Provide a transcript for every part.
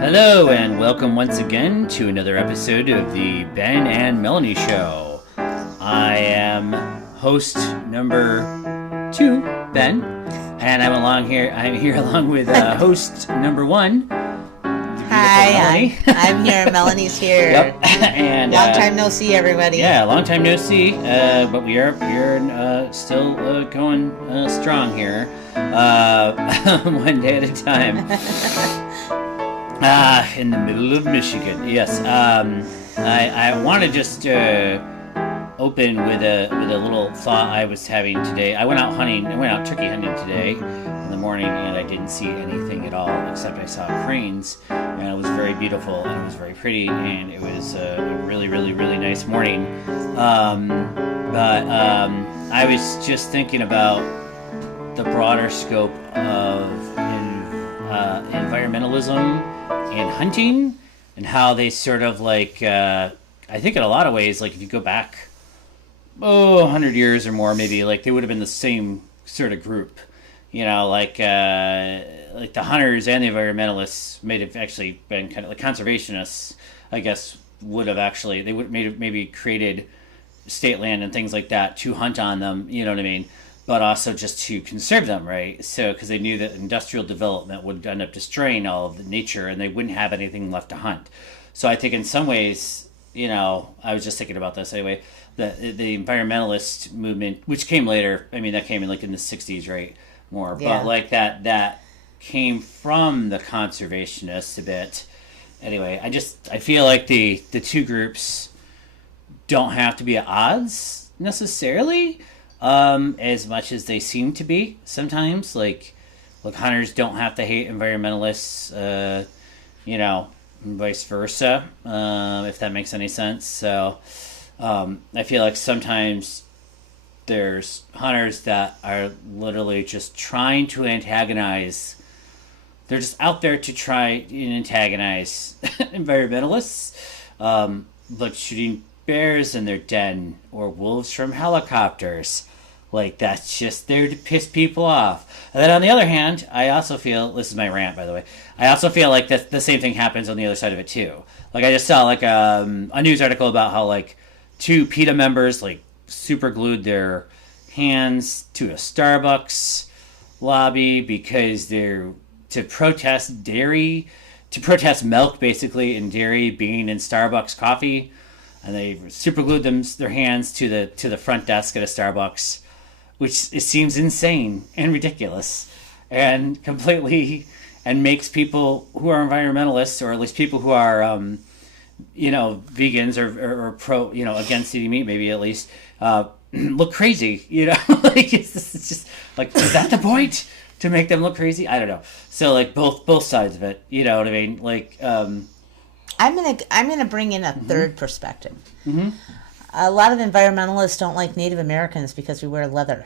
Hello, and welcome once again to another episode of the Ben and Melanie Show. I am host number 2, Ben, and I'm here along with host number 1. Hi, I'm here. Melanie's here. Yep. And long time no see, everybody. Yeah, long time no see. But we're still going strong here, one day at a time. In the middle of Michigan. Yes. I want to just open with a little thought I was having today. I went out turkey hunting today in the morning, and I didn't see anything at all except I saw cranes, and it was very beautiful and it was very pretty, and it was a really, really, really nice morning. But I was just thinking about the broader scope of environmentalism and hunting, and how they sort of I think in a lot of ways, if you go back 100 years or more, maybe they would have been the same sort of group, the hunters and the environmentalists may have actually been kind of like conservationists. I guess they would maybe created state land and things like that to hunt on them, you know what I mean, but also just to conserve them, right? So, because they knew that industrial development would end up destroying all of the nature, and they wouldn't have anything left to hunt. So I think in some ways, I was just thinking about this anyway, the environmentalist movement, which came later, that came in in the 60s, right? More, yeah. But that came from the conservationists a bit. Anyway, I feel like the two groups don't have to be at odds necessarily, as much as they seem to be sometimes. Hunters don't have to hate environmentalists, and vice versa, if that makes any sense. So I feel like sometimes there's hunters that are literally just trying to antagonize. They're just out there to try and antagonize environmentalists, shooting bears in their den or wolves from helicopters. That's just there to piss people off. And then on the other hand, I also feel, this is my rant, by the way, I also feel like that the same thing happens on the other side of it too. I just saw a news article about how 2 PETA members super glued their hands to a Starbucks lobby because they're to protest milk basically and dairy being in Starbucks coffee. And they super glued their hands to the front desk at a Starbucks, which it seems insane and ridiculous, and makes people who are environmentalists, or at least people who are vegans or pro against eating meat, maybe at least look crazy. It's just is that the point, to make them look crazy? I don't know. So both sides of it. You know what I mean? I'm gonna bring in a third perspective. Mm-hmm. A lot of environmentalists don't like Native Americans because we wear leather,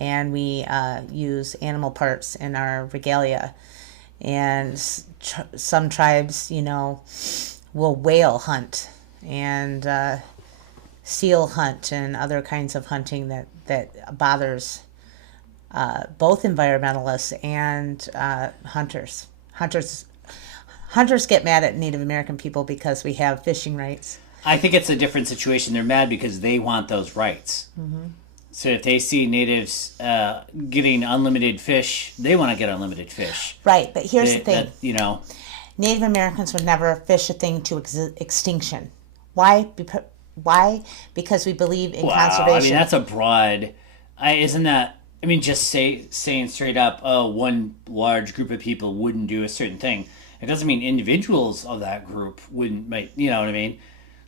and we use animal parts in our regalia, and some tribes, will whale hunt and seal hunt and other kinds of hunting that bothers both environmentalists and hunters. Hunters get mad at Native American people because we have fishing rights. I think it's a different situation. They're mad because they want those rights. Mm-hmm. So if they see natives getting unlimited fish, they want to get unlimited fish. Right, but here's the thing. Native Americans would never fish a thing to extinction. Why? Because we believe in conservation. That's a broad... just saying straight up, one large group of people wouldn't do a certain thing. It doesn't mean individuals of that group wouldn't, you know what I mean?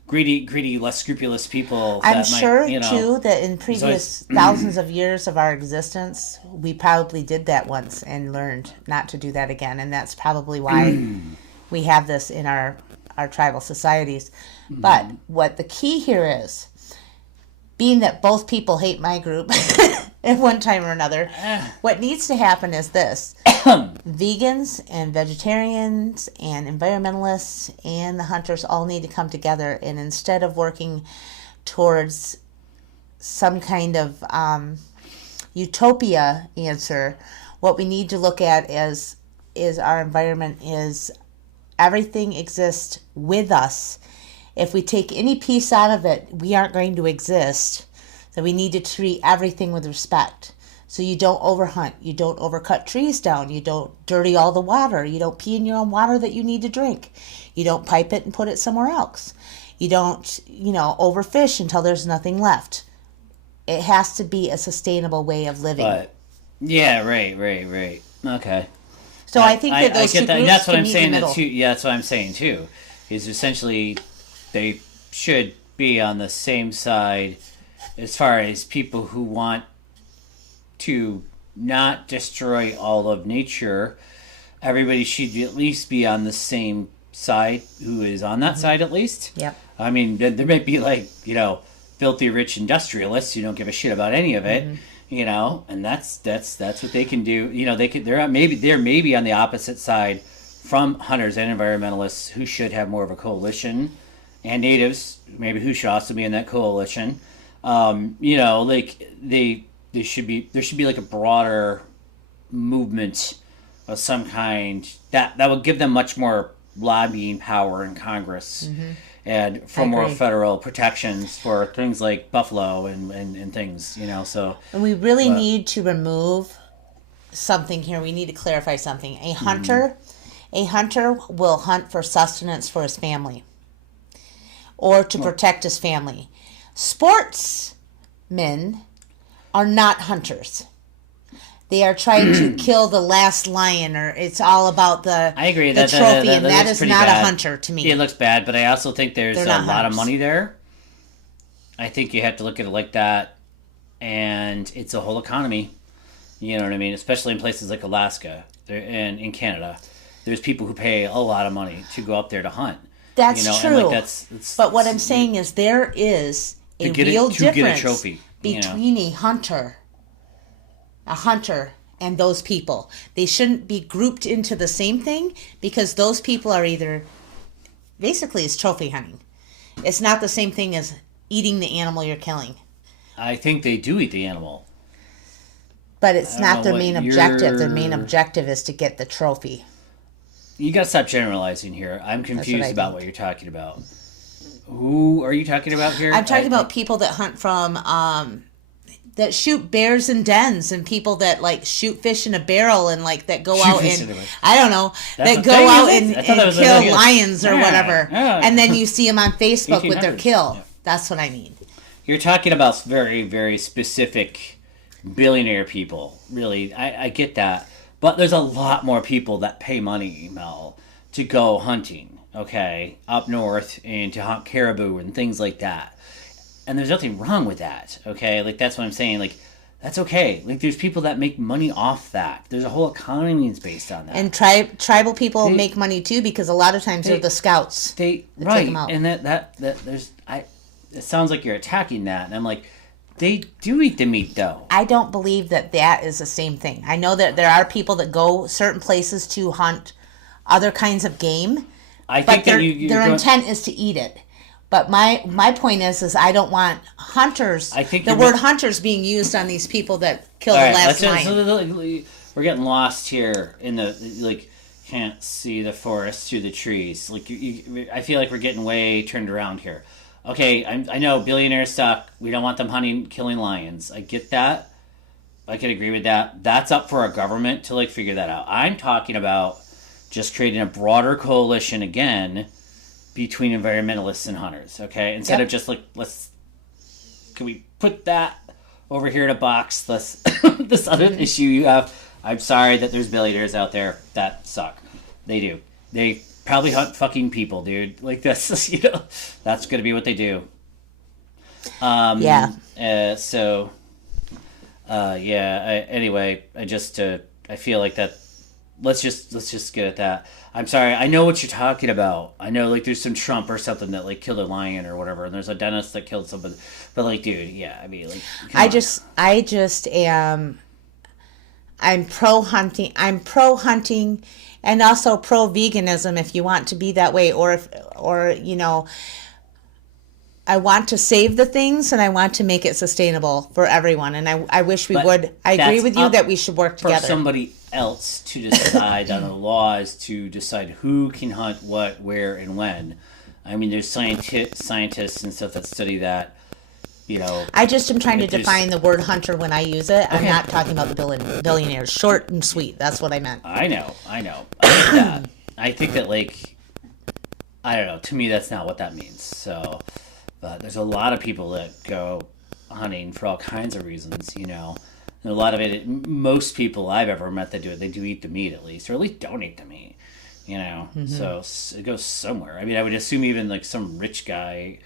Greedy, less scrupulous people. I'm sure, too, that in previous thousands of years of our existence, we probably did that once and learned not to do that again. And that's probably why we have this in our tribal societies. But what the key here is, being that both people hate my group at one time or another, what needs to happen is this. Vegans and vegetarians and environmentalists and the hunters all need to come together, and instead of working towards some kind of utopia answer, what we need to look at is our environment is Everything exists with us. If we take any piece out of it, we aren't going to exist. So we need to treat everything with respect. So you don't overhunt. You don't overcut trees down. You don't dirty all the water. You don't pee in your own water that you need to drink. You don't pipe it and put it somewhere else. You don't, overfish until there's nothing left. It has to be a sustainable way of living. But, yeah, right. Okay. So I think that those I two get that. groups And that's what can I'm meet in saying. the middle. Yeah, that's what I'm saying too. Is essentially they should be on the same side as far as people who want to not destroy all of nature. Everybody should at least be on the same side. Who is on that side at least? Yep. I mean, there might be filthy rich industrialists who don't give a shit about any of it. And that's what they can do. They're maybe on the opposite side from hunters and environmentalists who should have more of a coalition, and natives maybe who should also be in that coalition. There should be like a broader movement of some kind that would give them much more lobbying power in Congress. And for more federal protections for things like buffalo and things, so. And we really need to remove something here. We need to clarify something. A hunter will hunt for sustenance for his family or to protect his family. Sportsmen are not hunters. They are trying to kill the last lion, or it's all about the I agree the that trophy, and that is not bad. a hunter to me. It looks bad, but I also think there's a lot hunters. of money there. I think you have to look at it like that, and it's a whole economy. You know what I mean? Especially in places like Alaska and in Canada, there's people who pay a lot of money to go up there to hunt. That's true. And but what I'm saying is there is a real difference trophy, between a hunter and those people. They shouldn't be grouped into the same thing, because those people are basically it's trophy hunting. It's not the same thing as eating the animal you're killing. I think they do eat the animal. But it's not their main objective. Their main objective is to get the trophy. You got to stop generalizing here. I'm confused about what you're talking about. Who are you talking about here? I'm talking about people that hunt from that shoot bears in dens, and people that shoot fish in a barrel and that go out and I don't know, that go out and kill lions or whatever. And then you see them on Facebook with their kill. Yeah. That's what I mean. You're talking about very, very specific billionaire people. Really, I get that. But there's a lot more people that pay money, Mel, to go hunting, okay, up north and to hunt caribou and things like that. And there's nothing wrong with that, okay? That's what I'm saying. That's okay. There's people that make money off that. There's a whole economy that's based on that. And tribal people make money too, because a lot of times they're the scouts. Take them out. And it sounds like you're attacking that, and I'm like, they do eat the meat though. I don't believe that is the same thing. I know that there are people that go certain places to hunt other kinds of game, but their intent is to eat it. But my point is I don't want hunters. I think the word hunters being used on these people that kill the last lion. We're getting lost here in the can't see the forest through the trees. I feel like we're getting way turned around here. Okay, I know billionaires suck. We don't want them hunting, killing lions. I get that. I can agree with that. That's up for our government to figure that out. I'm talking about just creating a broader coalition again between environmentalists and hunters, okay? Instead of just can we put that over here in a box? This other issue you have. I'm sorry that there's billionaires out there that suck. They do. They probably hunt fucking people, dude. That's that's gonna be what they do. Anyway, I feel like that. Let's just get at that. I'm sorry. I know what you're talking about. I know there's some Trump or something that killed a lion or whatever, and there's a dentist that killed somebody. But dude, yeah. I mean, I just am. I'm pro hunting. And also pro veganism, if you want to be that way, I want to save the things and I want to make it sustainable for everyone. And I wish we would. I agree with you that we should work together. For somebody else to decide on the laws to decide who can hunt what, where, and when. I mean, there's scientists and stuff that study that. I just am trying to define the word hunter when I use it. I'm not talking about the billionaires. Short and sweet. That's what I meant. I know. I think that, like, I don't know. To me, that's not what that means. So, but there's a lot of people that go hunting for all kinds of reasons, And a lot of it, most people I've ever met that do it, they do eat the meat at least, or at least don't eat the meat, So it goes somewhere. I mean, I would assume even like some rich guy,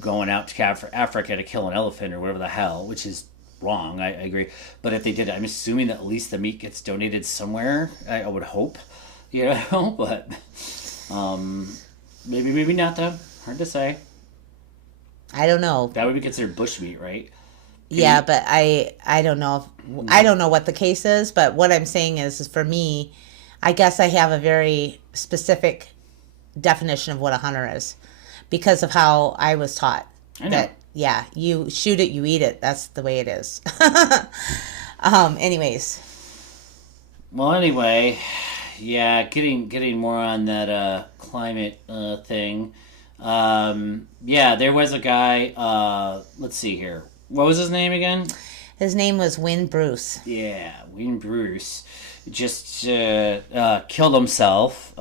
going out to Africa to kill an elephant or whatever the hell, which is wrong. I agree. But if they did it, I'm assuming that at least the meat gets donated somewhere. I would hope, but maybe not though. Hard to say. I don't know. That would be considered bushmeat, right? Yeah, but I don't know. I don't know what the case is, but what I'm saying is for me, I guess I have a very specific definition of what a hunter is because of how I was taught. I know. That, you shoot it, you eat it. That's the way it is. Anyways. Well, anyway, getting more on that climate thing. There was a guy, let's see here. What was his name again? His name was Wynn Bruce. Yeah, Wynn Bruce just killed himself,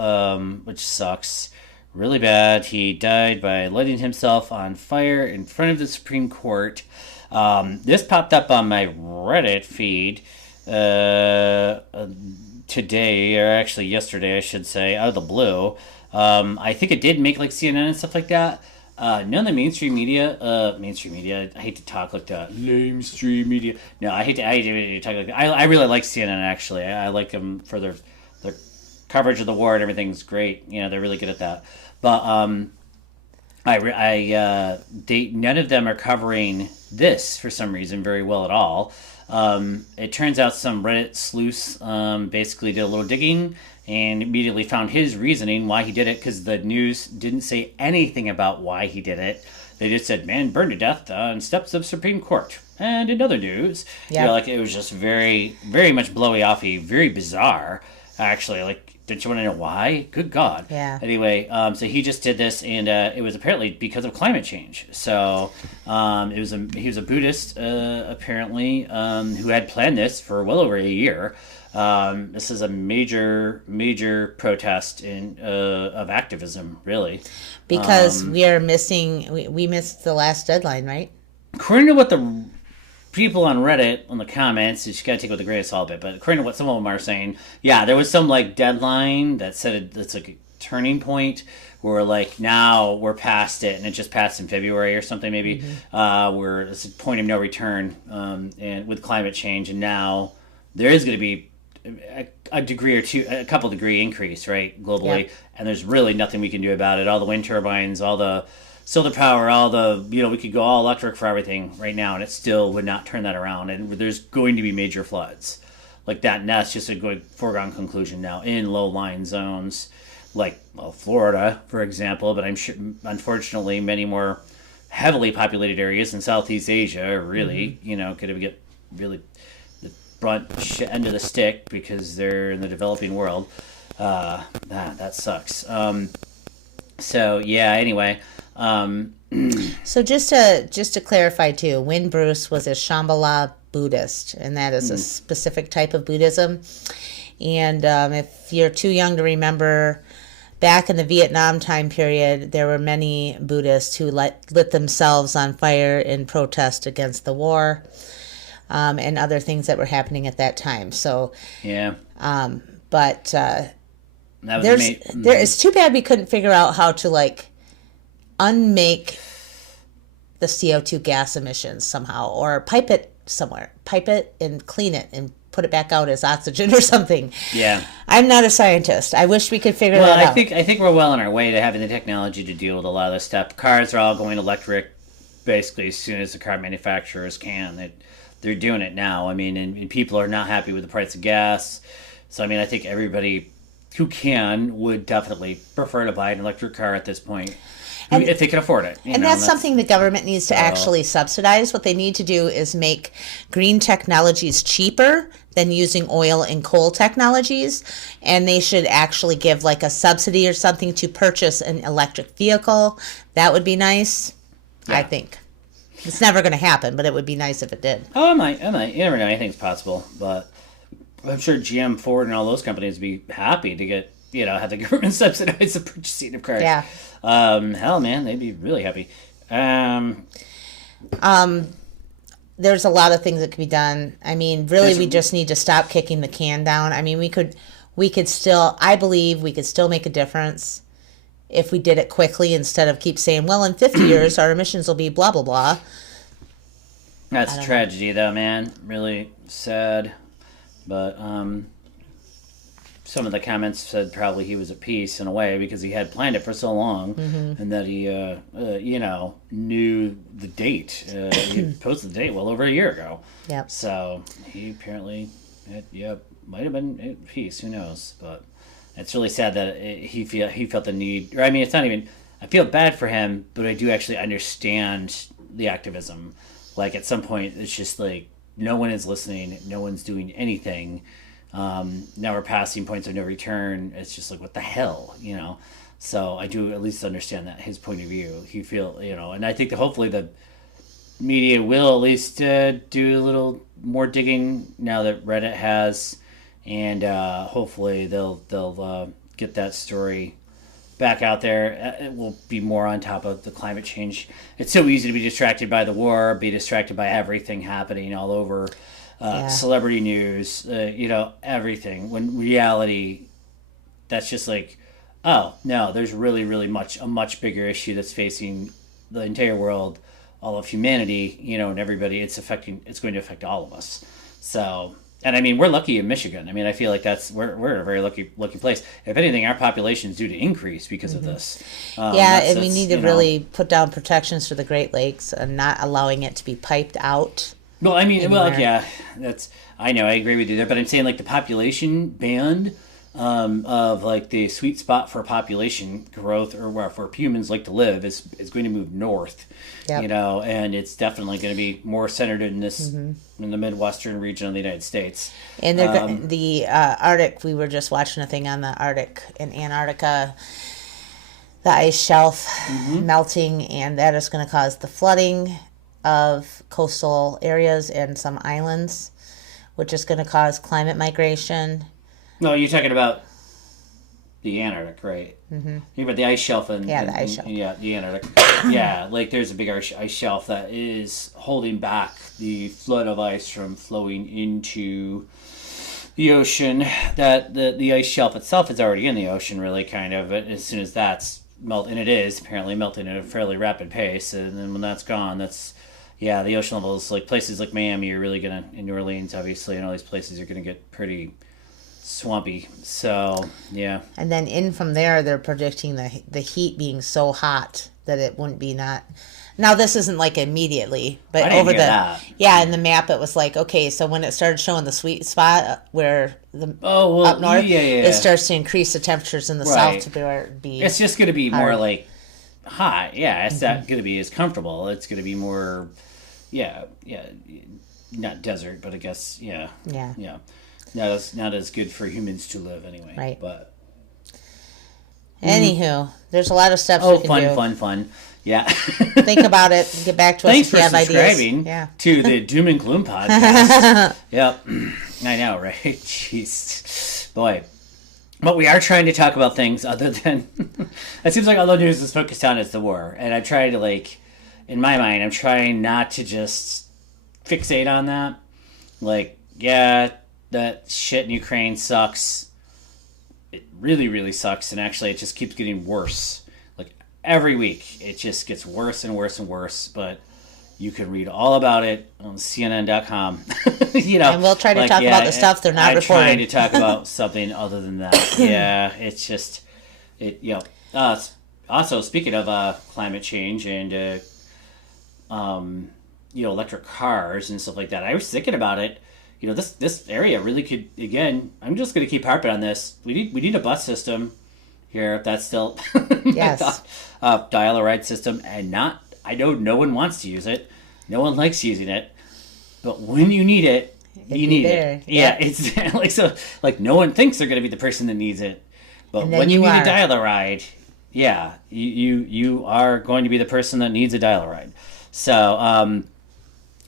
which sucks really bad. He died by lighting himself on fire in front of the Supreme Court. This popped up on my Reddit feed today, or actually yesterday, I should say, out of the blue. I think it did make like CNN and stuff like that. None of the mainstream media, I hate to talk like that. Mainstream media. No, I hate to talk like that. I really like CNN actually. I like them for their coverage of the war and everything's great. They're really good at that. But none of them are covering this for some reason very well at all. It turns out some Reddit sleuths basically did a little digging and immediately found his reasoning why he did it, because the news didn't say anything about why he did it. They just said, man burned to death on steps of Supreme Court. And in other news, it was just very, very much blowy-offy, very bizarre, actually. Like, don't you want to know why? Good God. Yeah. Anyway, so he just did this, and it was apparently because of climate change. So he was a Buddhist, apparently, who had planned this for well over a year. This is a major protest of activism, really. Because we missed the last deadline, right? According to what the people on Reddit, on the comments, you gotta take it with a grain of salt a bit, but according to what some of them are saying, there was some like deadline that said it's like a turning point where like now we're past it, and it just passed in February or something maybe, where it's a point of no return, and with climate change, and now there is going to be a degree or two, a couple degree increase, right, globally, and there's really nothing we can do about it. All the wind turbines, all the solar power, all the, we could go all electric for everything right now, and it still would not turn that around, and there's going to be major floods like that, and that's just a good foregone conclusion now in low-lying zones like Florida, for example, but I'm sure, unfortunately, many more heavily populated areas in Southeast Asia are really, going to get really brunt end of the stick because they're in the developing world. That sucks. Anyway. So just to clarify too, Wynn Bruce was a Shambhala Buddhist, and that is a specific type of Buddhism. And if you're too young to remember, back in the Vietnam time period, there were many Buddhists who lit themselves on fire in protest against the war. And other things that were happening at that time. So, it's too bad we couldn't figure out how to unmake the CO2 gas emissions somehow, or pipe it somewhere, and clean it and put it back out as oxygen or something. Yeah, I'm not a scientist. I wish we could figure that out. I think we're well on our way to having the technology to deal with a lot of this stuff. Cars are all going electric basically as soon as the car manufacturers can. They're doing it now. I mean, and people are not happy with the price of gas. So, I mean, I think everybody who can would definitely prefer to buy an electric car at this point. if they can afford it. And that's something the government needs to actually subsidize. What they need to do is make green technologies cheaper than using oil and coal technologies. And they should actually give like a subsidy or something to purchase an electric vehicle. That would be nice, I think. It's never going to happen, but it would be nice if it did. Oh, it might. You never know. Anything's possible. But I'm sure GM, Ford, and all those companies would be happy to get, have the government subsidize the purchasing of cars. Yeah. Hell, man, they'd be really happy. There's a lot of things that could be done. I mean, really, we just need to stop kicking the can down. I mean, we could still, I believe we could still make a difference if we did it quickly instead of keep saying, well, in 50 years, our emissions will be blah, blah, blah. That's a tragedy, though, man. Really sad. But some of the comments said probably he was at peace in a way because he had planned it for so long, and that he, knew the date. He posted the date well over a year ago. Yep. So he apparently, might have been at peace. Who knows? But it's really sad that he felt the need. Or I mean, it's not even. I feel bad for him, but I do actually understand the activism. Like at some point, it's just like no one is listening, no one's doing anything. Now we're passing points of no return. It's just like, what the hell, So I do at least understand that his point of view. He feel, and I think that hopefully the media will at least do a little more digging now that Reddit has, and hopefully they'll get that story back out there. It will be more on top of the climate change. It's so easy to be distracted by the war, be distracted by everything happening all over. Celebrity news, everything. When reality, that's just like, oh no, there's really, really a much bigger issue that's facing the entire world, all of humanity, and everybody. It's going to affect all of us. So, and I mean, we're lucky in Michigan. I mean, I feel like we're in a very lucky place. If anything, our population is due to increase because of this. And we need to really put down protections for the Great Lakes and not allowing it to be piped out. Well, I mean, I know, I agree with you there, but I'm saying like the population band of like the sweet spot for population growth or where humans like to live is going to move north, and it's definitely going to be more centered in this in the Midwestern region of the United States. And the Arctic, we were just watching a thing on the Arctic in Antarctica, the ice shelf melting, and that is going to cause the flooding of coastal areas and some islands, which is going to cause climate migration. No, you're talking about the Antarctic, right? Mm-hmm. You're about the ice shelf and the ice shelf. Yeah, the Antarctic. Like there's a big ice shelf that is holding back the flood of ice from flowing into the ocean. That the ice shelf itself is already in the ocean, really, kind of. But as soon as that's melting, and it is apparently melting at a fairly rapid pace, and then when that's gone, the ocean levels, like places like Miami, are really gonna, in New Orleans, obviously, and all these places are gonna get pretty swampy. So yeah. And then in from there, they're predicting the heat being so hot that it wouldn't be not. Now this isn't like immediately, but over in the map it was like, okay, so when it started showing the sweet spot where up north, it starts to increase the temperatures in the south to where it be. It's just gonna be more like hot. Yeah, it's not gonna be as comfortable. It's gonna be more. Yeah, not desert, but I guess, yeah. Not as good for humans to live anyway. Right. But anywho, there's a lot of steps we can do. Fun. Yeah. Think about it and get back to us if you have ideas. Thanks for subscribing to the Doom and Gloom podcast. Yep. I know, right? Jeez. Boy. But we are trying to talk about things other than... It seems like all the news is focused on is the war. And I'm trying to, in my mind, I'm trying not to just fixate on that. That shit in Ukraine sucks. It really, really sucks. And actually, it just keeps getting worse. Every week, it just gets worse and worse and worse. But you can read all about it on CNN.com. And we'll try to talk about the stuff they're not reporting. I'm trying to talk about something other than that. Yeah, it's just... Also, speaking of climate change and... electric cars and stuff like that. I was thinking about it. This area really could, again, I'm just going to keep harping on this. We need a bus system here if that's still Yes. dial-a-ride system, and not. I know no one wants to use it, no one likes using it, but when you need it, you need it. Yeah, it's like so. Like no one thinks they're going to be the person that needs it, but when you need a dial-a-ride, yeah, you are going to be the person that needs a dial-a-ride. So,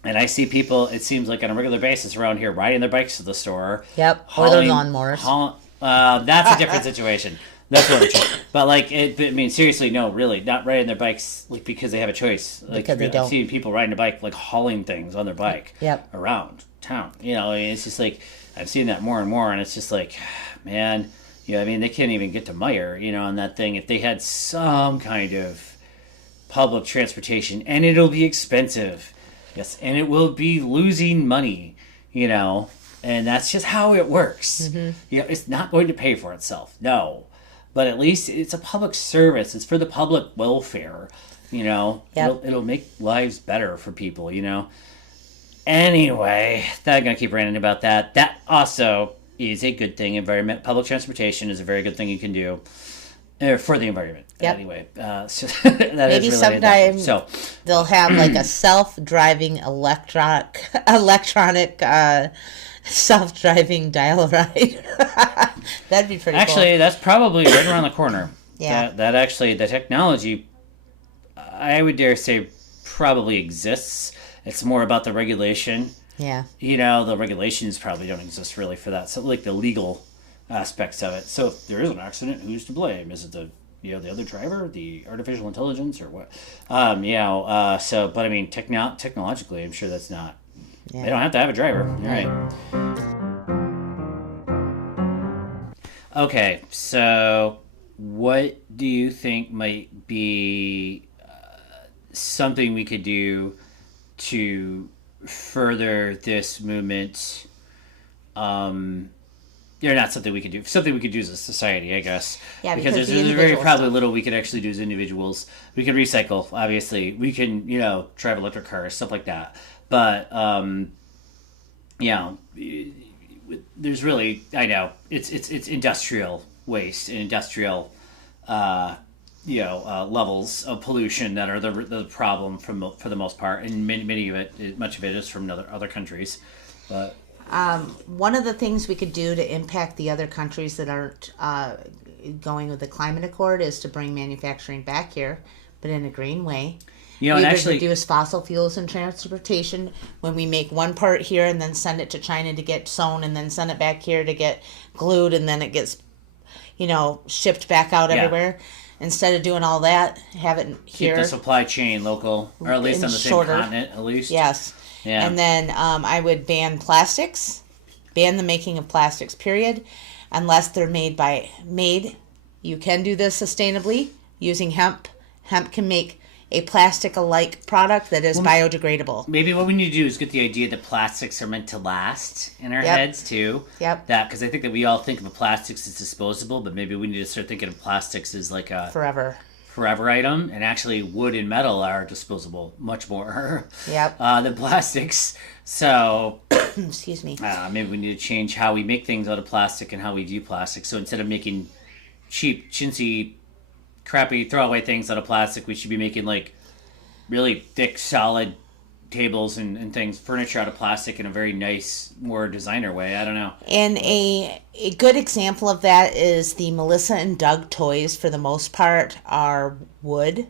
and I see people, it seems like on a regular basis around here, riding their bikes to the store. Yep, or their lawnmowers. That's a different situation. That's what it's. But like, I mean, seriously, no, really, not riding their bikes like because they have a choice. Like, because they don't. I've seen people riding a bike, like hauling things on their bike. Yep. Around town. You know, I mean, it's just like I've seen that more and more, and it's just like, man, you know, I mean, they can't even get to Meyer, you know, on that thing if they had some kind of public transportation, and it'll be expensive, yes, and it will be losing money, you know, and that's just how it works. You know, it's not going to pay for itself, no. But at least it's a public service. It's for the public welfare, you know. Yep. It'll make lives better for people, you know. Anyway, I'm going to keep ranting about that. That also is a good thing. Public transportation is a very good thing you can do for the environment. Yep. Anyway, so that maybe is sometime so they'll have like a self-driving electronic self-driving dial-a-ride. That'd be pretty actually, cool. that's probably right around the corner. Yeah. That actually, the technology, I would dare say, probably exists. It's more about the regulation. Yeah. You know, the regulations probably don't exist really for that. So, like the legal aspects of it. So, if there is an accident, who's to blame? Is it the other driver, the artificial intelligence, or what? So, but I mean, technologically, I'm sure that's not. Yeah. They don't have to have a driver. You're right. Okay, so what do you think might be something we could do to further this movement? Not something we could do. Something we could do as a society, I guess. Yeah, because there's very probably little we could actually do as individuals. We can recycle, obviously. We can, drive electric cars, stuff like that. But, there's really, I know, it's industrial waste and industrial, levels of pollution that are the problem for the most part, and much of it is from other countries. But one of the things we could do to impact the other countries that aren't going with the climate accord is to bring manufacturing back here, but in a green way. We would reduce fossil fuels and transportation when we make one part here and then send it to China to get sewn and then send it back here to get glued and then it gets, shipped back out everywhere. Instead of doing all that, have it here. Keep the supply chain local, or at least on the same continent, at least. Yes. Yeah. And then I would ban plastics, ban the making of plastics, period, unless they're made. You can do this sustainably using hemp. Hemp can make a plastic-alike product that is biodegradable. Maybe what we need to do is get the idea that plastics are meant to last in our heads, too. Yep. Because I think that we all think of plastics as disposable, but maybe we need to start thinking of plastics as like a forever item, and actually wood and metal are disposable much more than plastics. So, excuse me. Maybe we need to change how we make things out of plastic and how we view plastic. So instead of making cheap, chintzy, crappy throwaway things out of plastic, we should be making like really thick, solid tables and things, furniture out of plastic in a very nice, more designer way. I don't know. And a good example of that is the Melissa and Doug toys, for the most part, are wood.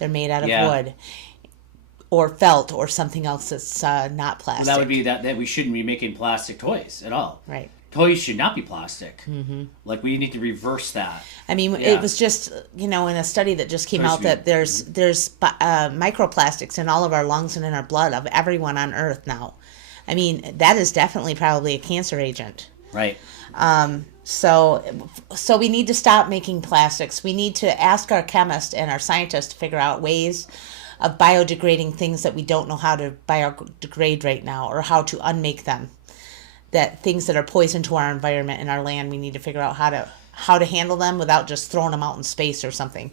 They're made out of wood. Or felt, or something else that's not plastic. Well, that would be that we shouldn't be making plastic toys at all. Right. Toys should not be plastic. Mm-hmm. Like, we need to reverse that. I mean, it was just, in a study that just came out that there's microplastics in all of our lungs and in our blood of everyone on Earth now. I mean, that is definitely probably a cancer agent. Right. So we need to stop making plastics. We need to ask our chemists and our scientists to figure out ways of biodegrading things that we don't know how to biodegrade right now, or how to unmake them. That things that are poison to our environment and our land, we need to figure out how to handle them without just throwing them out in space or something.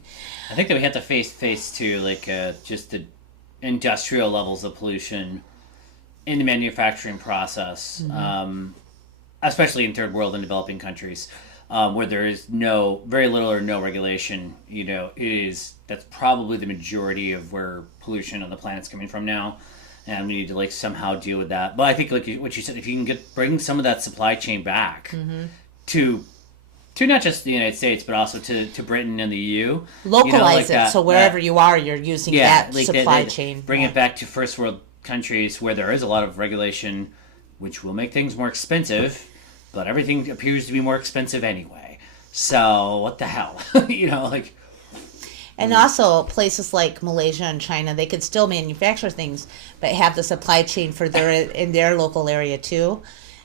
I think that we have to face to like just the industrial levels of pollution in the manufacturing process, especially in third world and developing countries. where there is very little or no regulation, that's probably the majority of where pollution on the planet's coming from now. And we need to somehow deal with that. But I think what you said, if you can bring some of that supply chain back to not just the United States, but also to Britain and the EU. Localize it, so wherever you are, you're using that supply chain. Bring it back to first world countries where there is a lot of regulation, which will make things more expensive, but everything appears to be more expensive anyway. So what the hell? And also places like Malaysia and China, they could still manufacture things, but have the supply chain for in their local area too.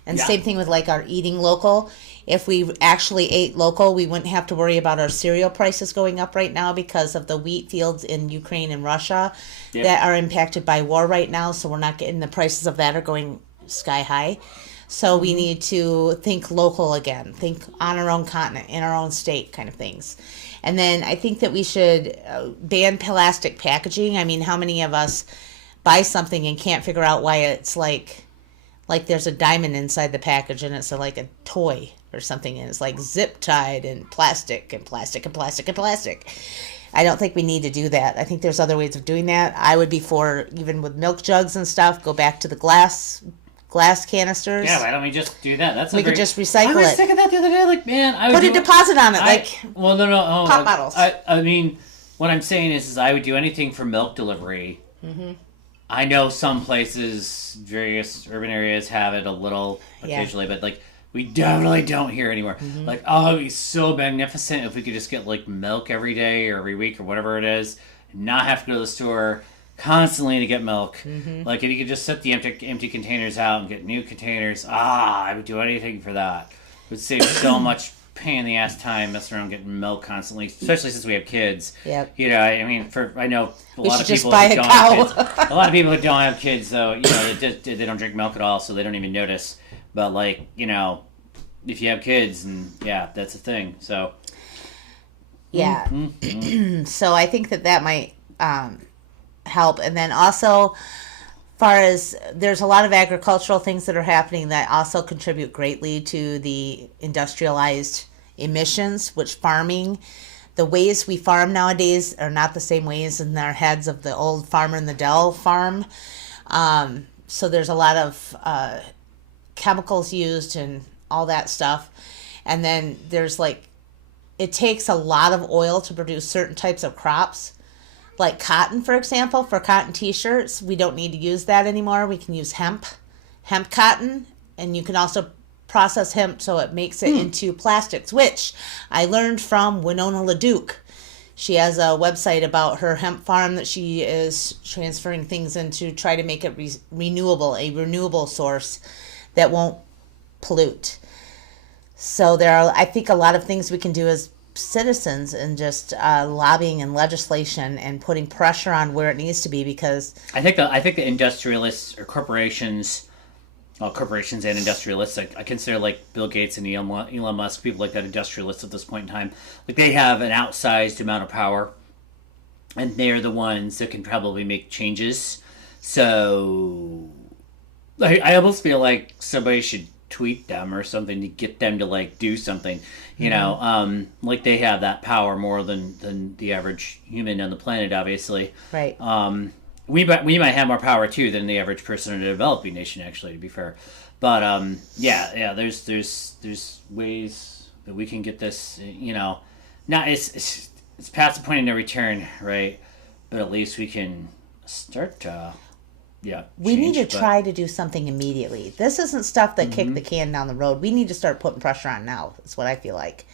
And same thing with our eating local. If we actually ate local, we wouldn't have to worry about our cereal prices going up right now because of the wheat fields in Ukraine and Russia that are impacted by war right now. So we're not getting the prices of that are going sky high. So we need to think local again, think on our own continent, in our own state kind of things. And then I think that we should ban plastic packaging. I mean, how many of us buy something and can't figure out why it's like there's a diamond inside the package and it's like a toy or something, and it's zip tied and plastic and plastic and plastic and plastic. I don't think we need to do that. I think there's other ways of doing that. I would be for, even with milk jugs and stuff, go back to the glass canisters. Yeah, why don't we just do that? We could just recycle it. I was thinking that the other day. Man, I would put a deposit on it, pop bottles. I mean, what I'm saying is I would do anything for milk delivery. Mm-hmm. I know some places, various urban areas have it a little occasionally, but we definitely don't hear anymore. Mm-hmm. It'd be so magnificent if we could just get milk every day or every week or whatever it is, and not have to go to the store constantly to get milk. Mm-hmm. If you could just set the empty containers out and get new containers, I would do anything for that. It would save so much pain in the ass time messing around getting milk constantly, especially since we have kids. Yep. I know a lot of people who don't have kids. A lot of people who don't have kids, though, they don't drink milk at all, so they don't even notice. But if you have kids, and that's a thing. So so I think that might help. And then also, far as there's a lot of agricultural things that are happening that also contribute greatly to the industrialized emissions, which the ways we farm nowadays are not the same ways in our heads of the old farmer in the Dell farm. So there's a lot of chemicals used and all that stuff. And then there's it takes a lot of oil to produce certain types of crops. Like cotton, for example, for cotton t-shirts, we don't need to use that anymore. We can use hemp cotton, and you can also process hemp so it makes it into plastics, which I learned from Winona LaDuke. She has a website about her hemp farm that she is transferring things into, try to make it a renewable source that won't pollute. So there are, I think, a lot of things we can do as citizens and just lobbying and legislation and putting pressure on where it needs to be, because I think the industrialists or corporations and industrialists, I consider Bill Gates and Elon Musk, people like that, industrialists at this point in time, they have an outsized amount of power, and they're the ones that can probably make changes. So I almost feel like somebody should tweet them or something to get them to do something, they have that power more than the average human on the planet, obviously. Right. We might have more power too than the average person in a developing nation, actually, to be fair. But there's ways that we can get this, not it's past the point of no return, right? But at least we can start to we need to try to do something immediately. This isn't stuff that kick the can down the road. We need to start putting pressure on now. That's what I feel like.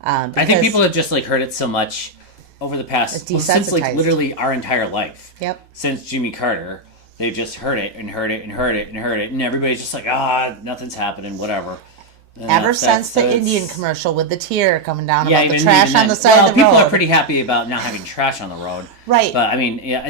I think people have just heard it so much over the past since literally our entire life. Yep. Since Jimmy Carter, they've just heard it and heard it and heard it and heard it, and everybody's just nothing's happening, whatever. Ever since the Indian commercial with the tear coming down about the trash on the side of the road. People are pretty happy about not having trash on the road. Right. But,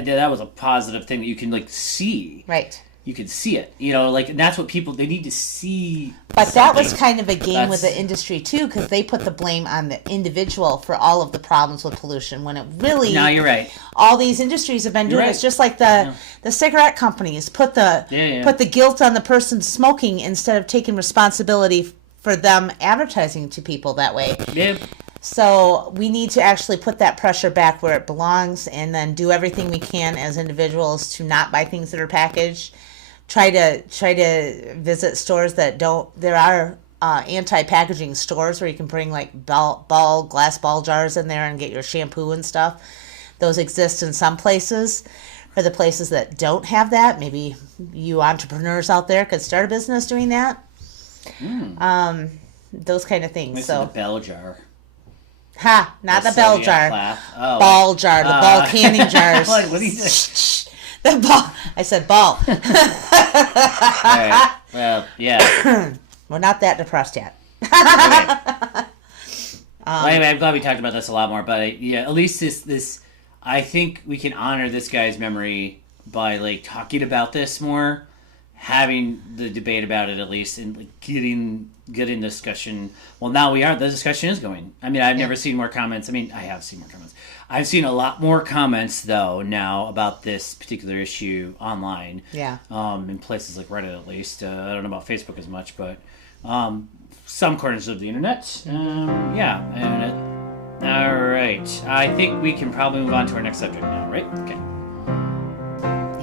that was a positive thing that you can, see. Right. You can see it. And that's what they need to see. But that was kind of a game with the industry, too, because they put the blame on the individual for all of the problems with pollution, when it really... No, you're right. All these industries have been doing it. It's just like the cigarette companies put the guilt on the person smoking instead of taking responsibility for them advertising to people that way. Yeah. So we need to actually put that pressure back where it belongs, and then do everything we can as individuals to not buy things that are packaged. Try to visit stores that don't. There are anti-packaging stores where you can bring like glass ball jars in there and get your shampoo and stuff. Those exist in some places. For the places that don't have that, maybe you entrepreneurs out there could start a business doing that. Those kind of things. So the bell jar. Ha! Not the bell jar. Oh, ball jar. The ball canning jars. What do you say? The ball. I said ball. All right. Well, yeah. We're not that depressed yet. Okay. Well, anyway, I'm glad we talked about this a lot more. But yeah, at least this, I think we can honor this guy's memory by like talking about this more, having the debate about it at least, and like getting discussion. Well, now we are. The discussion is going. I mean, I've never seen more comments. I mean, I have seen more comments. I've seen a lot more comments though now about this particular issue online. Yeah. In places like Reddit, at least. I don't know about Facebook as much, but some corners of the internet. Yeah. And all right. I think we can probably move on to our next subject now, right? Okay.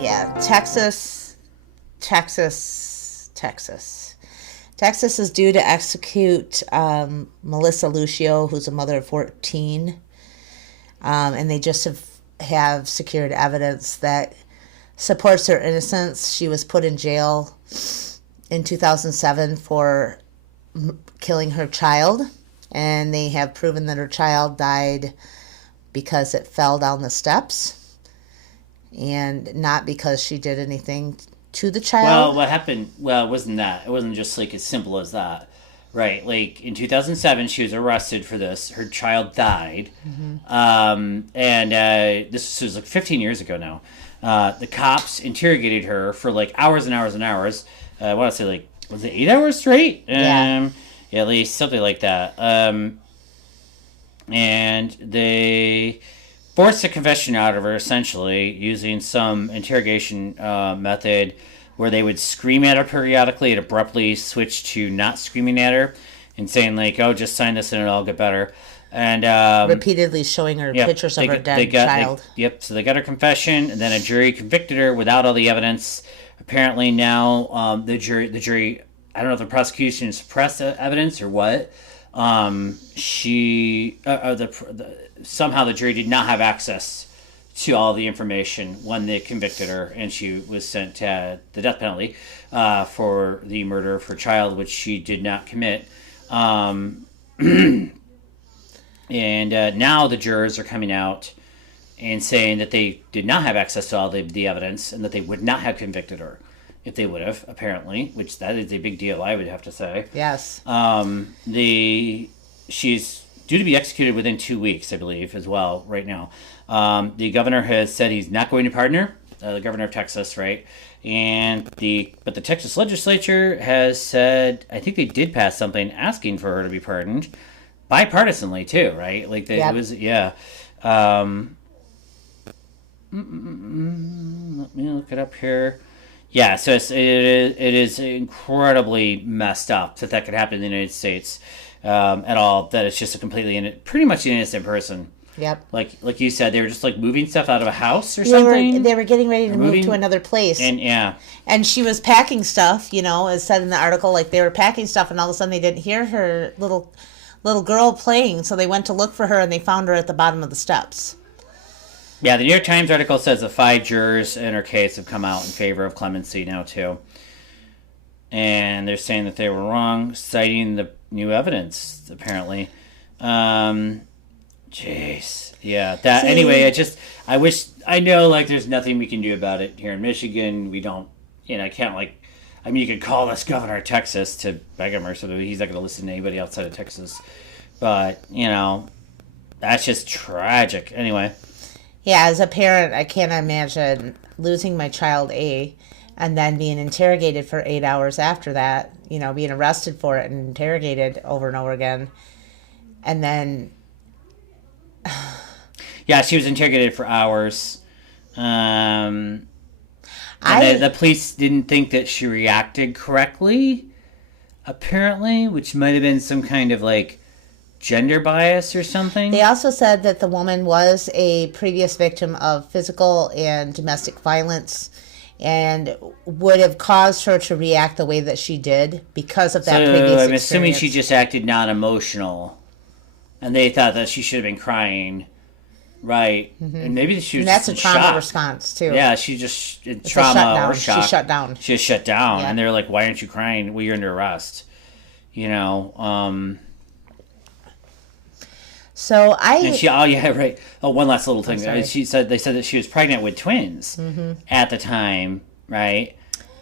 Yeah, Texas is due to execute Melissa Lucio, who's a mother of 14. And they just have secured evidence that supports her innocence. She was put in jail in 2007 for killing her child. And they have proven that her child died because it fell down the steps. And not because she did anything to the child. Well, what happened? Well, it wasn't that. It wasn't just like as simple as that, right? Like in 2007, she was arrested for this. Her child died, and this was like 15 years ago now. The cops interrogated her for like hours and hours and hours. I want to say like, was it 8 hours straight? Yeah, at least something like that. And they forced a confession out of her, essentially, using some interrogation method where they would scream at her periodically and abruptly switch to not screaming at her and saying, like, oh, just sign this and it'll all get better. And repeatedly showing her pictures of her dead child. So they got her confession, and then a jury convicted her without all the evidence. Apparently now the jury, I don't know if the prosecution suppressed the evidence or what. Somehow the jury did not have access to all the information when they convicted her, and she was sent to the death penalty for the murder of her child, which she did not commit. And now the jurors are coming out and saying that they did not have access to all the evidence and that they would not have convicted her if they would have, apparently, which that is a big deal, I would have to say. Yes. She's due to be executed within 2 weeks, I believe, as well, right now. The governor has said he's not going to pardon her, the governor of Texas, right? But the Texas legislature has said, I think they did pass something asking for her to be pardoned, bipartisanly too, right? Like it was, yeah. Let me look it up here. Yeah, so it is incredibly messed up that could happen in the United States at all. That it's just a pretty much an innocent person. Yep. Like you said, they were just like moving stuff out of a house or something. They were getting ready to move to another place. And she was packing stuff, as said in the article, like they were packing stuff and all of a sudden they didn't hear her little girl playing, so they went to look for her and they found her at the bottom of the steps. Yeah, the New York Times article says that 5 jurors in her case have come out in favor of clemency now too. And they're saying that they were wrong, citing the new evidence, apparently. Jeez. Yeah. Anyway, I know, like, there's nothing we can do about it here in Michigan. We don't, I can't, you could call this governor of Texas to beg him or something. He's not going to listen to anybody outside of Texas. But, that's just tragic. Anyway. Yeah, as a parent, I can't imagine losing my child, and then being interrogated for 8 hours after that, being arrested for it and interrogated over and over again. And then... Yeah, she was interrogated for hours. The police didn't think that she reacted correctly. apparently, which might have been some kind of like gender bias or something. They also said that the woman was a previous victim of physical and domestic violence and would have caused her to react the way that she did because of that previous experience. I'm assuming she just acted non-emotional, and they thought that she should have been crying, right? And maybe she was. And that's a just trauma shock. response too. Yeah, she just It's trauma a shutdown. or shock. She shut down. She just shut down, Yeah. and they're like, "Why aren't you crying? Well, you're under arrest." You know. So And she, oh yeah, right. Oh, one last little thing. sorry. They said that she was pregnant with twins at the time, right?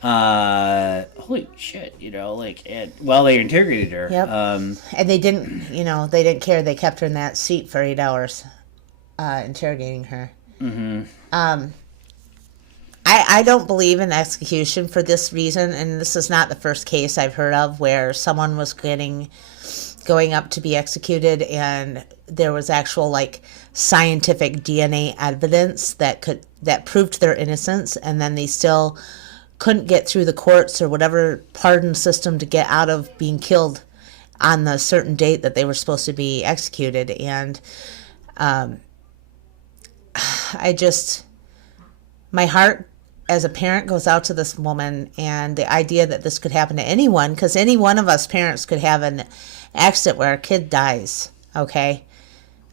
Holy shit, you know, like, they interrogated her. Yep. And they didn't care. They kept her in that seat for 8 hours, interrogating her. I don't believe in execution for this reason, and this is not the first case I've heard of where someone was going up to be executed, and there was actual like scientific DNA evidence that proved their innocence, and then they still couldn't get through the courts or whatever pardon system to get out of being killed on the certain date that they were supposed to be executed. And my heart as a parent goes out to this woman, and the idea that this could happen to anyone, because any one of us parents could have an accident where a kid dies, okay,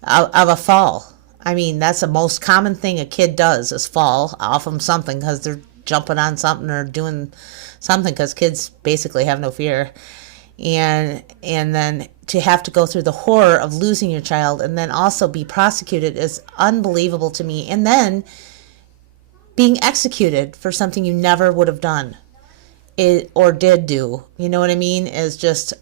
of a fall. I mean, that's the most common thing a kid does is fall off of something because they're jumping on something or doing something, because kids basically have no fear. And then to have to go through the horror of losing your child and then also be prosecuted is unbelievable to me. And then being executed for something you never would have done or did do, you know what I mean, is just...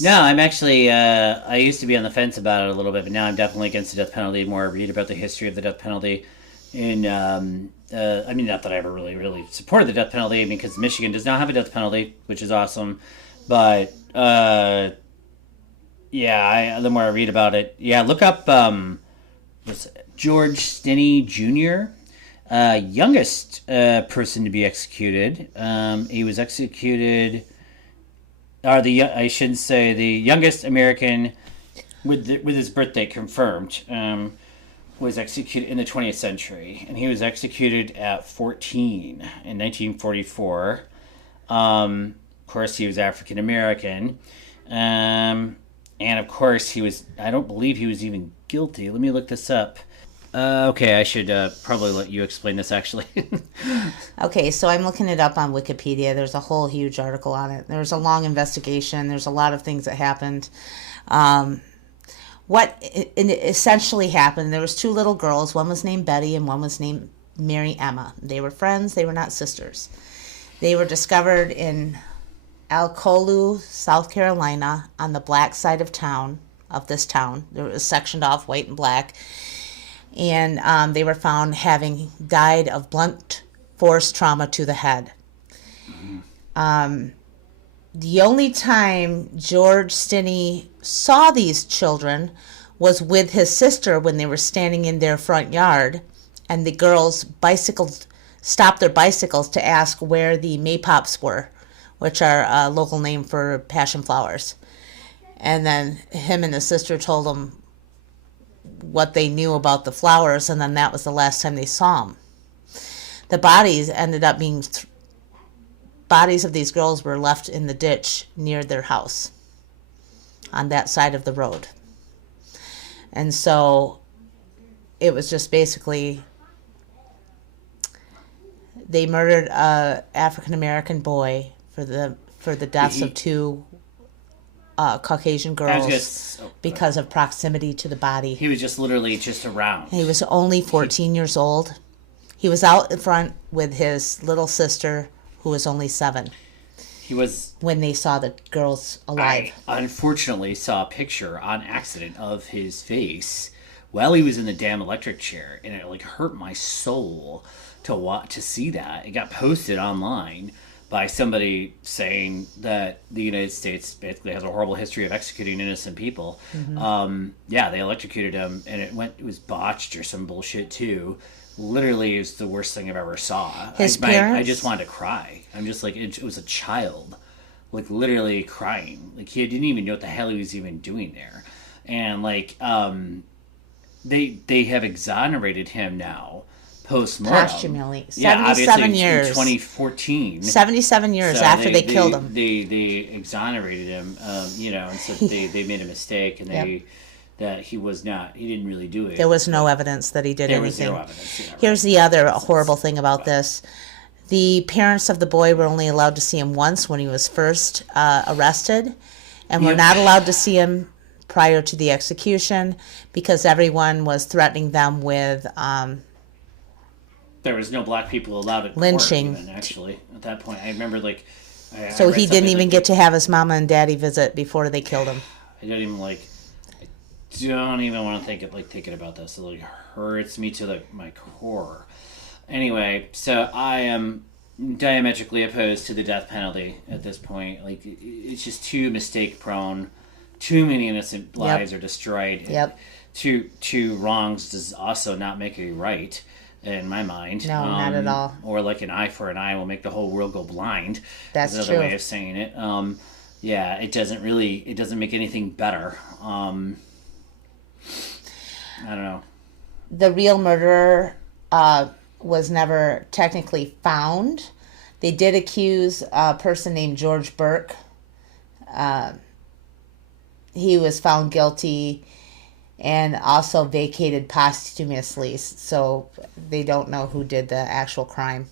No, I'm actually, I used to be on the fence about it a little bit, but now I'm definitely against the death penalty. The more I read about the history of the death penalty, and I mean, not that I ever really supported the death penalty, because Michigan does not have a death penalty, which is awesome, but the more I read about it, look up George Stinney Jr., youngest person to be executed. He was executed, I should say the youngest American with his birthday confirmed. Was executed in the 20th century, and he was executed at 14 in 1944. Of course, he was African American, and of course, I don't believe he was even guilty. Let me look this up. Okay, I should probably let you explain this, actually. Okay, so I'm looking it up on Wikipedia. There's a whole huge article on it. There's a long investigation. There's a lot of things that happened. What essentially happened, there was two little girls. One was named Betty and one was named Mary Emma. They were friends. They were not sisters. They were discovered in Alcolu, South Carolina, on the black side of this town. It was sectioned off, white and black. And they were found having died of blunt force trauma to the head. The only time George Stinney saw these children was with his sister when they were standing in their front yard, and the girls stopped their bicycles to ask where the maypops were, which are a local name for passion flowers. And then him and his sister told them what they knew about the flowers, and then that was the last time they saw them. The bodies ended up being... Bodies of these girls were left in the ditch near their house on that side of the road. And so it was just basically they murdered a African American boy for the deaths of two Caucasian girls because of proximity to the body. He was just literally just around. He was only 14 years old. He was out in front with his little sister, who was only 7. He was... When they saw the girls alive. I unfortunately saw a picture on accident of his face while he was in the damn electric chair, and it hurt my soul to see that. It got posted online by somebody saying that the United States basically has a horrible history of executing innocent people. Mm-hmm. They electrocuted him, and it was botched or some bullshit too. Literally, it was the worst thing I've ever saw. His parents? I just wanted to cry. I'm just like, it was a child. like literally crying. Like he didn't even know what the hell he was even doing there, and like they have exonerated him now post mortem. Posthumously. Yeah, 77 years. In 2014. 77 years after they killed him. They exonerated him, and said they made a mistake and that he didn't really do it. There was no evidence that he did anything. There was no evidence. Yeah, right. Here's the other horrible thing about this. The parents of the boy were only allowed to see him once when he was first arrested, and were not allowed to see him prior to the execution because everyone was threatening them with there was no black people allowed at lynching. Court even, actually, at that point. I remember, like... So he didn't even get to have his mama and daddy visit before they killed him. I don't even want to thinking about this. It like hurts me to my core. Anyway, so I am diametrically opposed to the death penalty at this point. Like, it's just too mistake prone. Too many innocent lives are destroyed. Yep. Two wrongs does also not make a right, in my mind. No, not at all. Or like an eye for an eye will make the whole world go blind. That's another true. way of saying it. It doesn't make anything better. I don't know. The real murderer was never technically found. They did accuse a person named George Burke. He was found guilty and also vacated posthumously, so they don't know who did the actual crime.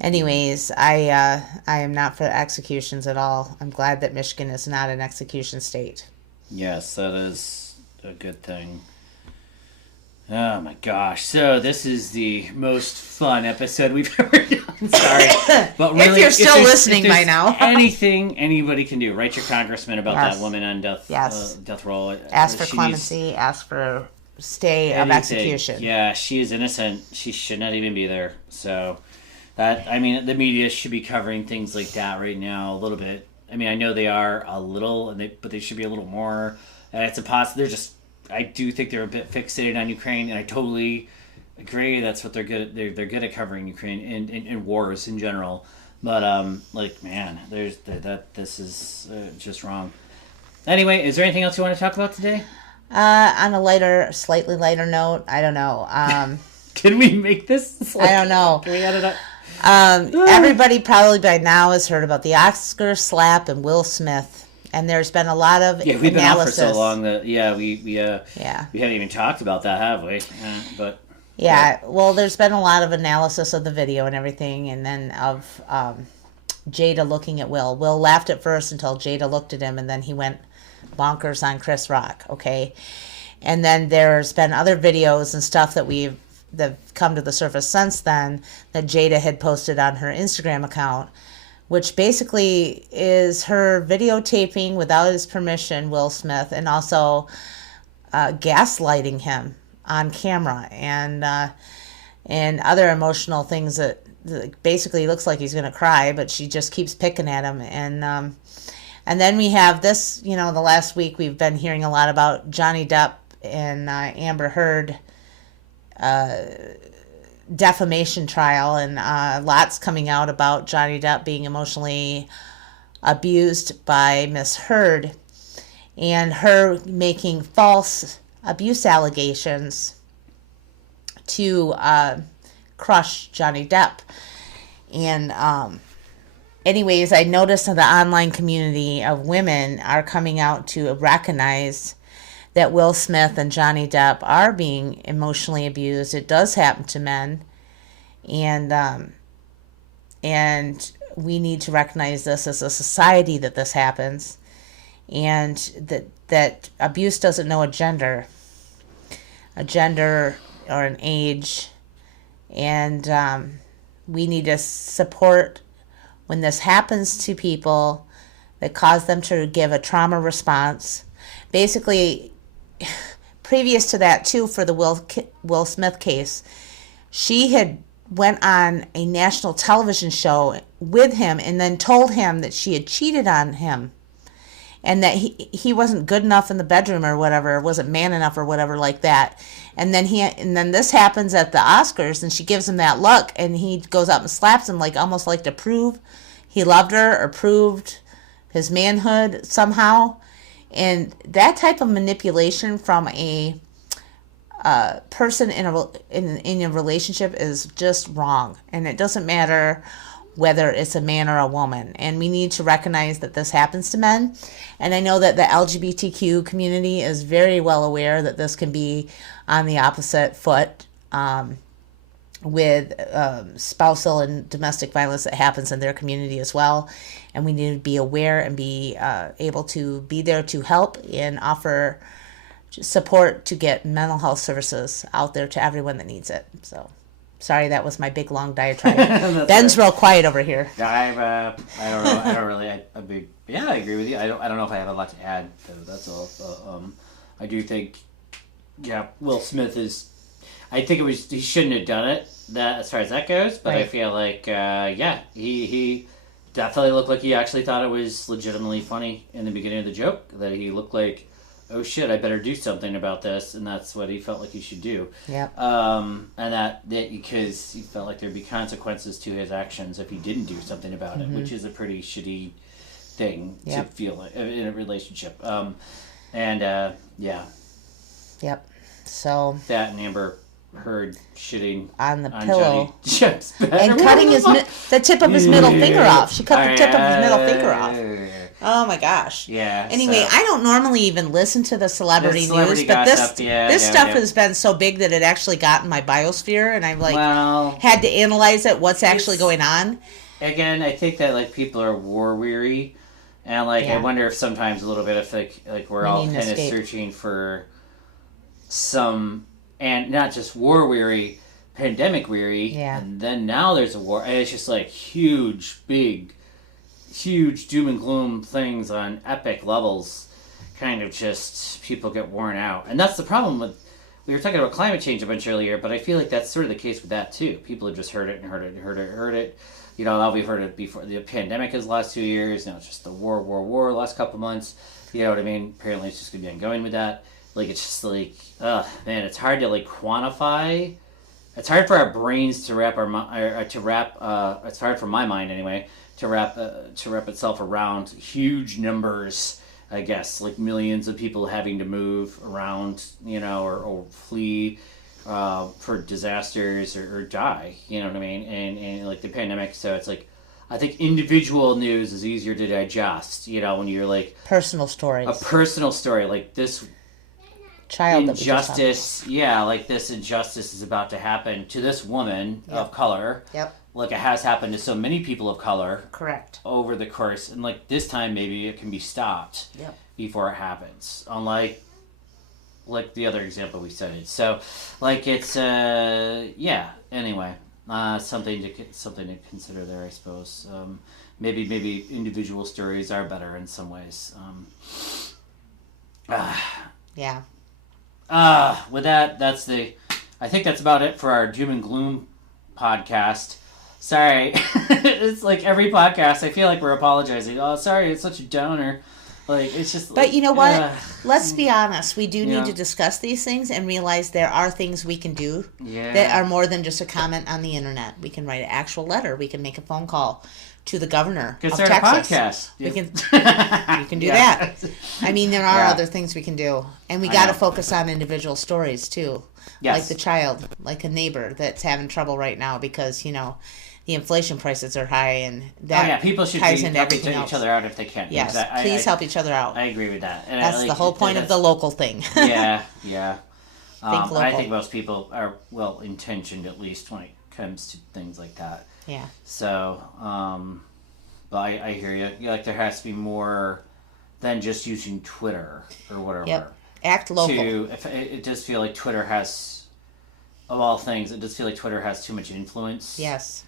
Anyways, I am not for executions at all. I'm glad that Michigan is not an execution state. Yes, that is a good thing. Oh my gosh. So this is the most fun episode we've ever done. Sorry. But really, if you're still listening by now. Anything anybody can do. Write your congressman about that woman on death row. Ask for clemency. Ask for stay of execution. Yeah, she is innocent. She should not even be there. So the media should be covering things like that right now a little bit. I mean, I know they are a little, but they should be a little more. And it's I do think they're a bit fixated on Ukraine, and I totally agree. That's what they're good at. They're good at covering Ukraine and wars in general. But this is just wrong. Anyway, is there anything else you want to talk about today? On a slightly lighter note, I don't know. Can we make this? I don't know. Can we edit it? Everybody probably by now has heard about the Oscar slap and Will Smith. And there's been a lot of we've been on for so long that we haven't even talked about that, have we? Well, there's been a lot of analysis of the video and everything, and then of Jada looking at Will. Will laughed at first until Jada looked at him, and then he went bonkers on Chris Rock. Okay, and then there's been other videos and stuff that come to the surface since then that Jada had posted on her Instagram account, which basically is her videotaping without his permission, Will Smith, and also gaslighting him on camera and other emotional things that basically looks like he's going to cry, but she just keeps picking at him. And then we have this, the last week we've been hearing a lot about Johnny Depp and Amber Heard defamation trial, and lots coming out about Johnny Depp being emotionally abused by Miss Heard and her making false abuse allegations to crush Johnny Depp. And anyways, I noticed that the online community of women are coming out to recognize that Will Smith and Johnny Depp are being emotionally abused. It does happen to men, and we need to recognize this as a society that this happens, and that abuse doesn't know a gender or an age, and we need to support when this happens to people that cause them to give a trauma response. Basically, previous to that too, for the Will Smith case, she had went on a national television show with him and then told him that she had cheated on him and that he wasn't good enough in the bedroom or whatever, wasn't man enough or whatever like that. And then this happens at the Oscars, and she gives him that look, and he goes up and slaps him, almost like to prove he loved her or proved his manhood somehow. And that type of manipulation from a person in a relationship is just wrong. And it doesn't matter whether it's a man or a woman. And we need to recognize that this happens to men. And I know that the LGBTQ community is very well aware that this can be on the opposite foot with spousal and domestic violence that happens in their community as well. And we need to be aware and be able to be there to help and offer support to get mental health services out there to everyone that needs it. So, sorry, that was my big long diatribe. Ben's real quiet over here. I don't know. I don't really. I agree with you. I don't know if I have a lot to add. That's all. I do think, Will Smith is. I think he shouldn't have done it. That as far as that goes, but right. I feel like he definitely looked like he actually thought it was legitimately funny in the beginning of the joke. That he looked like, oh shit, I better do something about this, and that's what he felt like he should do. Yeah. And that because he felt like there'd be consequences to his actions if he didn't do something about it, which is a pretty shitty thing to feel in a relationship. Yep. So that and Amber Heard shitting on the pillow and cutting the tip of his middle finger off. She cut the tip of his middle finger off. Oh my gosh. Yeah. Anyway, I don't normally even listen to the celebrity news, but this stuff has been so big that it actually got in my biosphere, and I've had to analyze it. What's actually going on? Again, I think that people are war weary, and I wonder if sometimes a little bit of we're all kind of searching for some. And not just war weary, pandemic weary. Yeah. And then now there's a war. And it's just huge doom and gloom things on epic levels. Kind of just people get worn out. And that's the problem with. We were talking about climate change a bunch earlier, but I feel like that's sort of the case with that too. People have just heard it and heard it and heard it and heard it. Now we've heard it before. The pandemic is the last 2 years. Now it's just the war last couple months. You know what I mean? Apparently it's just going to be ongoing with that. It's just man, it's hard to quantify. It's hard for our brains to wrap it's hard for my mind anyway to wrap itself around huge numbers. I guess millions of people having to move around, or flee for disasters or die. You know what I mean? And the pandemic. So it's I think individual news is easier to digest. When you're personal stories. A personal story this. Child injustice, this injustice is about to happen to this woman of color. Yep. It has happened to so many people of color. Correct. Over the course, and this time maybe it can be stopped. Yep. Before it happens. Unlike the other example we cited. So it's anyway, something to consider there, I suppose. Maybe individual stories are better in some ways. Yeah. With that, I think that's about it for our doom and gloom podcast. Sorry. It's every podcast, I feel like we're apologizing. Oh, sorry, it's such a downer. It's just... But you know what? Let's be honest. We do need to discuss these things and realize there are things we can do that are more than just a comment on the internet. We can write an actual letter. We can make a phone call to the governor of Texas. Podcast. We can do that. I mean, there are other things we can do. And we got to focus on individual stories, too. Yes. Like the child, like a neighbor that's having trouble right now because, the inflation prices are high, and that people should ties be into helping everything else. each other out if they can. Yes, please help each other out. I agree with that. And that's the whole point of the local thing. Yeah. Think local. I think most people are well-intentioned, at least, when it comes to things like that. Yeah. So, but I hear you. There has to be more than just using Twitter or whatever. Yep. Act local. It does feel like Twitter has, of all things, it does feel like Twitter has too much influence. Yes.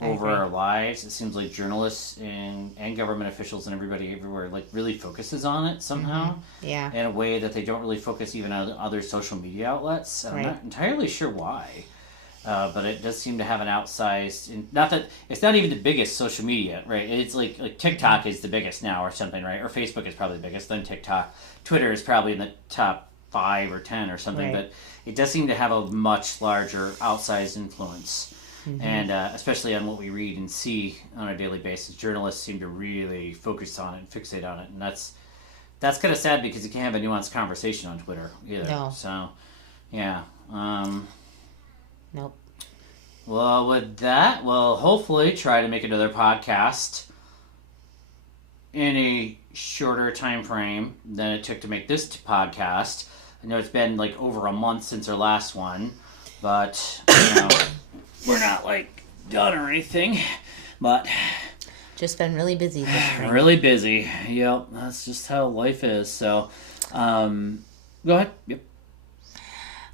Over our lives. It seems like journalists and government officials and everybody everywhere really focuses on it somehow. Mm-hmm. Yeah. In a way that they don't really focus even on other social media outlets. And I'm not entirely sure why. But it does seem to have an outsized... Not that... It's not even the biggest social media, right? It's like TikTok is the biggest now or something, right? Or Facebook is probably the biggest, then TikTok. Twitter is probably in the top 5 or 10 or something. But it does seem to have a much larger outsized influence. and especially on what we read and see on a daily basis. Journalists seem to really focus on it and fixate on it, and that's kind of sad because you can't have a nuanced conversation on Twitter either. No. So, yeah. Nope. Well, with that, we'll hopefully try to make another podcast in a shorter time frame than it took to make this podcast. I know it's been like over a month since our last one, but we're not like done or anything. But just been really busy this spring. Really busy. Yep, that's just how life is. So, go ahead. Yep.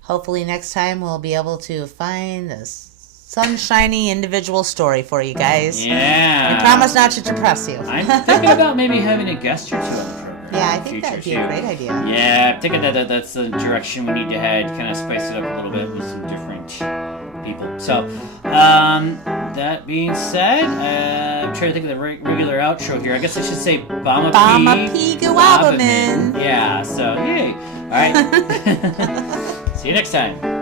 Hopefully next time we'll be able to find a sunshiny individual story for you guys. Yeah. I promise not to depress you. I'm thinking about maybe having a guest or two on the program. Yeah, I think that'd be a great idea. Yeah, I'm thinking that's the direction we need to head. Kind of spice it up a little bit with some different people. So, that being said, I'm trying to think of the regular outro here. I guess I should say Bama P. Gawabaman. Yeah, so, yay. All right. See you next time.